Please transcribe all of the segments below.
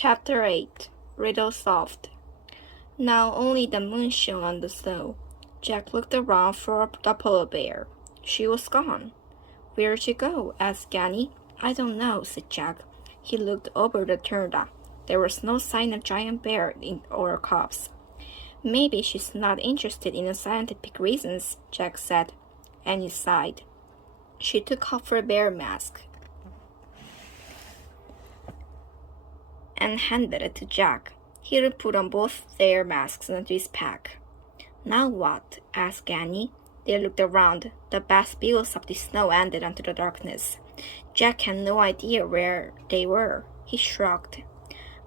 Chapter 8 Riddle Solved. Now only the moon shone on the snow. Jack looked around for the polar bear. She was gone. Where'd she go? Asked Annie. I don't know, said Jack. He looked over the tundra. There was no sign of giant bear or cubs. Maybe she's not interested in the scientific reasons, Jack said. Annie sighed. She took off her bear mask and handed it to Jack. He put on both their masks into his pack. Now what? Asked Annie. They looked around. The vast billows of the snow ended into the darkness. Jack had no idea where they were. He shrugged.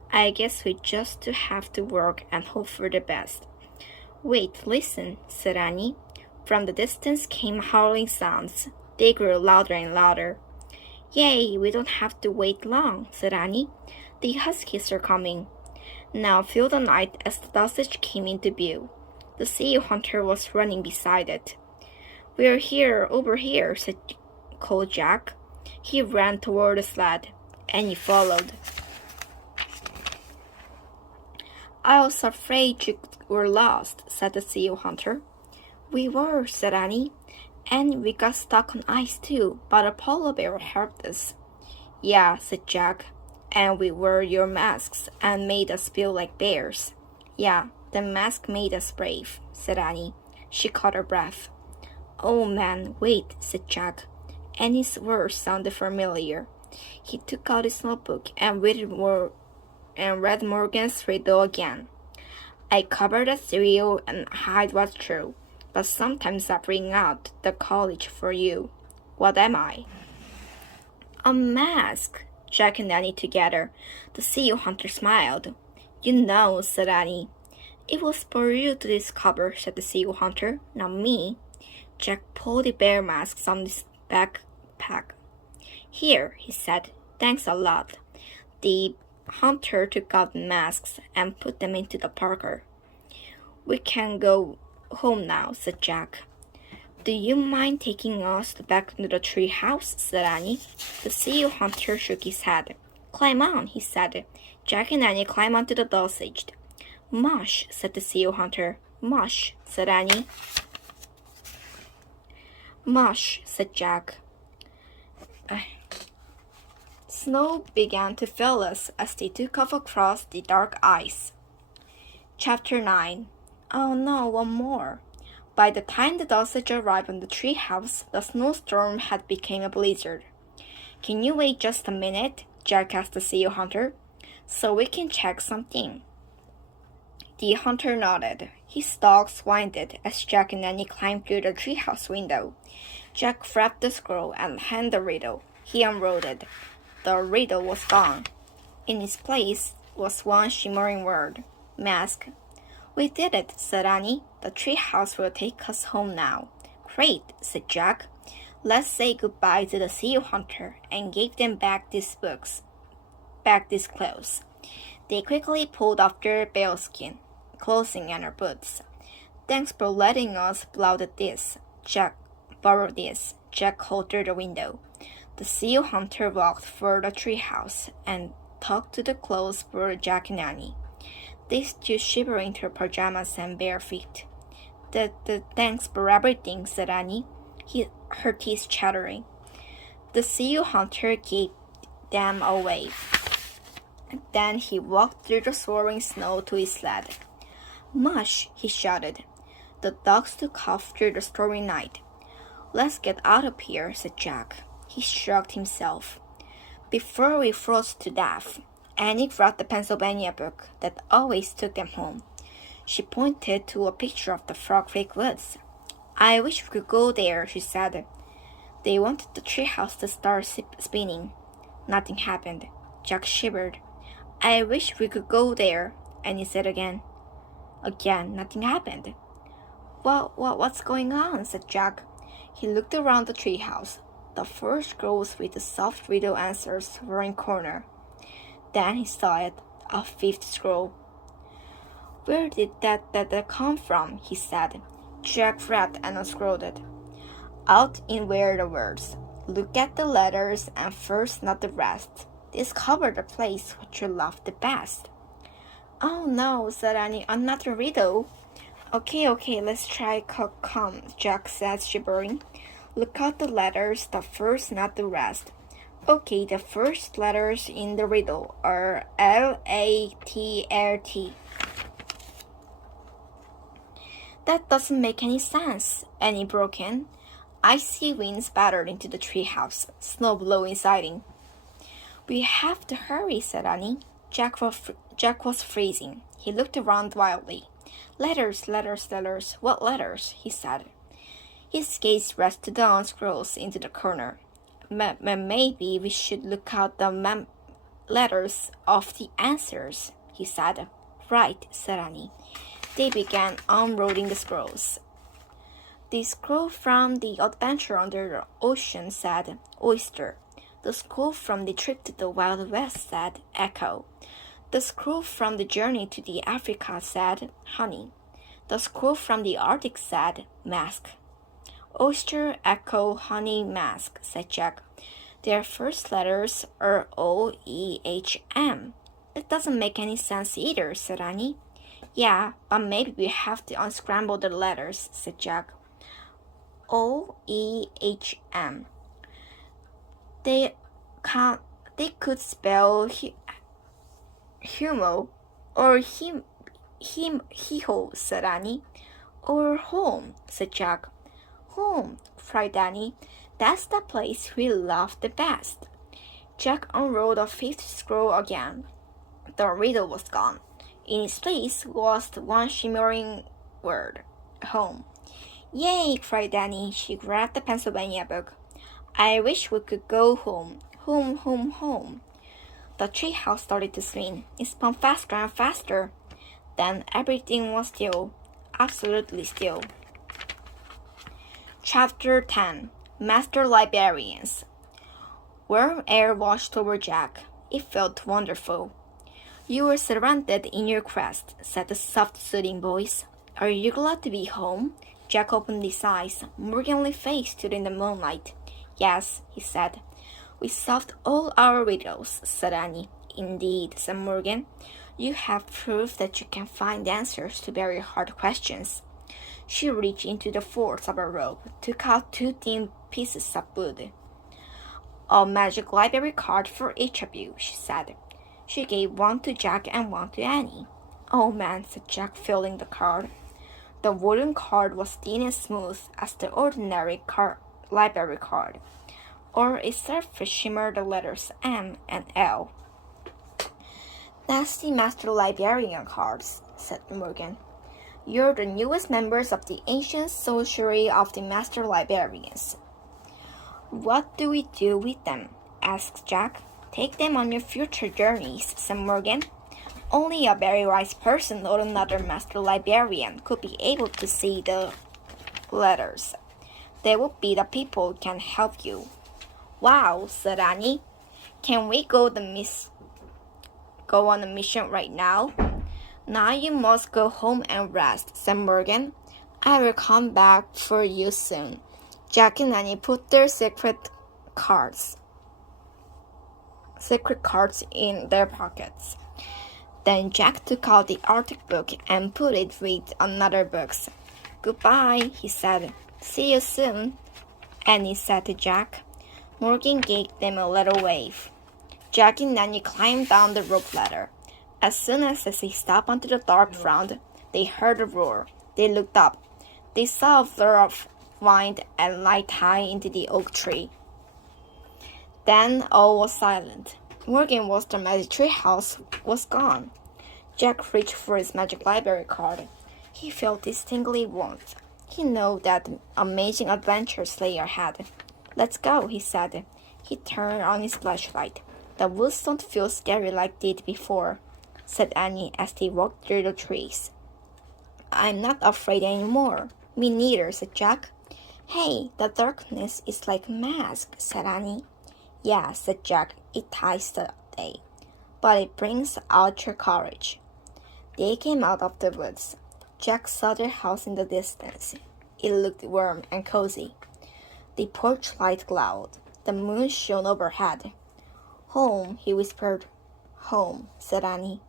I guess we just have to work and hope for the best. Wait, listen, said Annie. From the distance came howling sounds. They grew louder and louder. Yay, we don't have to wait long, said Annie. The huskies are coming. Now feel the night as the dosage came into view. The seal hunter was running beside it. We're here, over here, called Jack. He ran toward the sled. Annie followed. I was afraid you were lost, said the seal hunter. We were, said Annie. And we got stuck on ice too, but a polar bear helped us. Yeah, said Jack. And we wore your masks and made us feel like bears. Yeah, the mask made us brave, said Annie. She caught her breath. Oh man, wait, said Jack. Annie's words sounded familiar. He took out his notebook and read Morgan's riddle again. I covered the cereal and hide what's true, but sometimes I bring out the college for you. What am I? A mask, Jack and Annie together. The seal hunter smiled. You know, said Annie. It was for you to discover, said the seal hunter, not me. Jack pulled the bear masks on his backpack. Here, he said. Thanks a lot. The hunter took out the masks and put them into the parka. We can go home now, said Jack. Do you mind taking us back to the tree house? Said Annie. The seal hunter shook his head. Climb on, he said. Jack and Annie climbed onto the dosage. Mush, said the seal hunter. Mush, said Annie. Mush, said Jack. Snow began to fill us as they took off across the dark ice. Chapter 9. Oh no, one more. By the time the dosage arrived on the tree house, the snowstorm had become a blizzard. Can you wait just a minute? Jack asked the seal hunter. So we can check something. The hunter nodded. His dogs whined as Jack and Annie climbed through the treehouse window. Jack wrapped the scroll and handed the riddle. He unrolled it. The riddle was gone. In its place was one shimmering word. Mask. We did it, said Annie. The treehouse will take us home now. Great, said Jack. Let's say goodbye to the seal hunter and give them back these clothes. They quickly pulled off their bearskin clothing and their boots. Thanks for letting us borrow this. Jack called through the window. The seal hunter walked for the treehouse and talked to the clothes for Jack and Annie. They stood shivering in their pajamas and bare feet. Thanks for everything, said Annie, her teeth chattering. The seal hunter gave them away. Then he walked through the soaring snow to his sled. Mush, he shouted. The dogs took off through the stormy night. Let's get out of here, said Jack. He shrugged himself. Before we froze to death, Annie grabbed the Pennsylvania book that always took them home. She pointed to a picture of the Frog Creek woods. I wish we could go there, she said. They wanted the treehouse to start spinning. Nothing happened. Jack shivered. I wish we could go there, Annie said again. Again, nothing happened. Well, what's going on? Said Jack. He looked around the treehouse. The four scrolls with the soft riddle answers were in corner. Then he saw it, a fifth scroll. Where did that come from? He said. Jack read and unscrolled it. Out in were the words. Look at the letters and first not the rest. Discover the place which you love the best. Oh no, said Annie, another riddle. Okay, let's try come, Jack said, shivering. Look out the letters, the first, not the rest. Okay, the first letters in the riddle are L-A-T-L-T. That doesn't make any sense, Annie broke in. Icy winds battered into the treehouse, snow blowing inside. We have to hurry, said Annie. Jack was freezing. He looked around wildly. Letters. What letters? He said. His gaze rested on scrolls into the corner. Maybe we should look out the letters of the answers, he said. Right, said Annie. They began unrolling the scrolls. The scroll from the adventure under the ocean said oyster. The scroll from the trip to the Wild West said echo. The scroll from the journey to the Africa said honey. The scroll from the Arctic said mask. Oyster, echo, honey, mask, said Jack. Their first letters are O-E-H-M. That doesn't make any sense either, said Annie. Yeah, but maybe we have to unscramble the letters, said Jack. O-E-H-M. They could spell humo or he-ho, said Annie. Or home, said Jack. Home, cried Annie. That's the place we love the best. Jack unrolled the fifth scroll again. The riddle was gone. In its place was the one shimmering word, home. Yay, cried Annie. She grabbed the Pennsylvania book. I wish we could go home. Home. The treehouse started to swing. It spun faster and faster. Then everything was still, absolutely still. Chapter 10. Master Librarians. Warm air washed over Jack. It felt wonderful. You were surrounded in your quest, said the soft, soothing voice. Are you glad to be home? Jack opened his eyes. Morgan's face stood in the moonlight. Yes, he said. We solved all our riddles, said Annie. Indeed, said Morgan. You have proof that you can find answers to very hard questions. She reached into the folds of her robe, took out 2 thin pieces of wood. A magic library card for each of you, she said. She gave one to Jack and one to Annie. Oh man, said Jack, filling the card. The wooden card was thin and smooth as the ordinary library card, or its surface shimmered the letters M and L. That's the Master Librarian cards, said Morgan. You're the newest members of the ancient sorcery of the Master Librarians. What do we do with them? Asked Jack. Take them on your future journeys, said Morgan. Only a very wise person or another Master Librarian could be able to see the letters. They would be the people who can help you. Wow, said Annie. Can we go on a mission right now? Now you must go home and rest, said Morgan. I will come back for you soon. Jack and Annie put their secret cards in their pockets. Then Jack took out the Arctic book and put it with another books. Goodbye, he said. See you soon, Annie said to Jack. Morgan gave them a little wave. Jack and Annie climbed down the rope ladder. As soon as they stepped onto the dark ground, they heard a roar. They looked up. They saw a flare of wind and light high into the oak tree. Then all was silent. Morgan was the magic tree house was gone. Jack reached for his magic library card. He felt distinctly warmth. He knew that amazing adventures lay ahead. Let's go, he said. He turned on his flashlight. The woods don't feel scary like they did before, said Annie as they walked through the trees. I'm not afraid anymore. Me neither, said Jack. Hey, the darkness is like a mask, said Annie. Yeah, said Jack, it ties the day, but it brings out your courage. They came out of the woods. Jack saw their house in the distance. It looked warm and cozy. The porch light glowed. The moon shone overhead. Home, he whispered. Home, said Annie.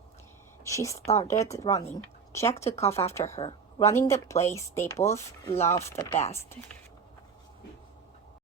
She started running. Jack took off after her, running the place they both loved the best.